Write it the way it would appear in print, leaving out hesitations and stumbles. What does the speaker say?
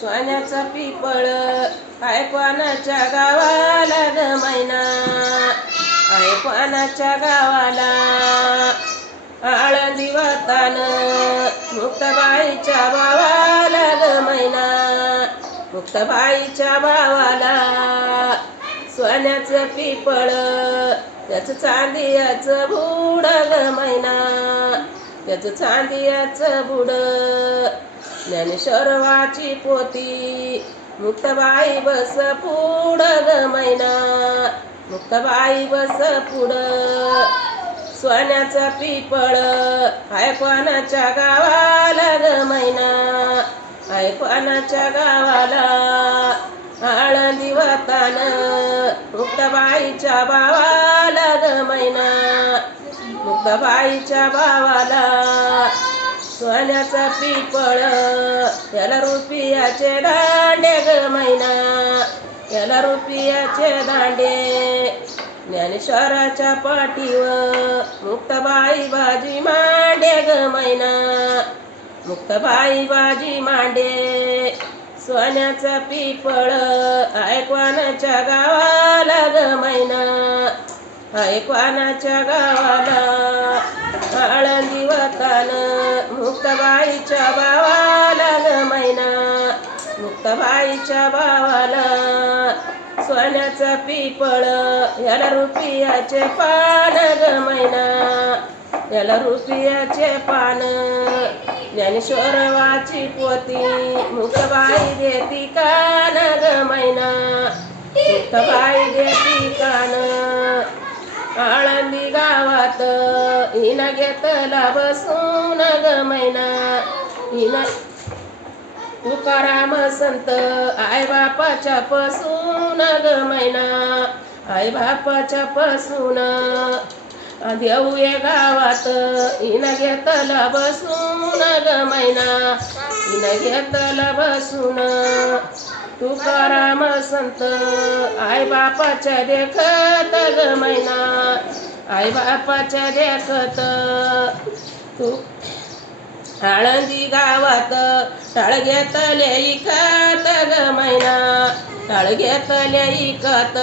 सोन्याचा पिपळ आहे कोणाच्या गावाला ग मैना, आहे कोणाच्या गावाला. आळंदी वतान मुक्ताबाईच्या भावाला ग मैना, मुक्ताबाईच्या भावाला. सोन्याचं पिपळ त्याचं चांदियाचं बुड ग मैना, त्याचं चांदियाचं बुड. ज्ञानेश्वराची पोती मुक्ताबाई बस पुढ ग मैना, मुक्ताबाई बस पुढ. सोन्याचा पिपळ आहे कोणाच्या गावाला ग मैना, आहे कोणाच्या गावाला. आळंदी वतान मुक्ताबाईच्या भावाला ग मैना, मुक्ताबाईच्या भावाला. सोन्याचा पिपळ त्याला रुपयाचे दांडे ग मैना, त्याला रुपयाचे दांडे. ज्ञानेश्वराच्या पाठीवर मुक्ताबाई बाजी मांडे ग मैना, मुक्ताबाई बाजी मांडे. सोन्याचा पिपळ आहे कोणाच्या गावाला ग मैना, आहे कोणाच्या गावाला. आळंदी वतान मुक्ताबाईच्या भावाला ग मैना, मुक्ताबाईच्या भावाला. सोन्याचा पिपळ याला रुपयाचे पान ग मैना, याला रुपयाचे पान. ज्ञानेश्वराची पोती मुक्ताबाई देती कान ग मैना, मुक्ताबाई देती कान. आळंदी गावात हिना घेतला बसून ग मैना, हिना तुकाराम संत आई बापाच्या पासून ग मैना, आई बापाच्या पासून. देऊये गावात हिना घेतला बसून ग मैना, हिना घेतला बसून. तुकाराम संत आई बापाच्या देखत ग मैना, आई बापाच्या देखत. तू आळंदी गावात टाळ घेतले इकत ग मैना, टाळ घेतले इकत.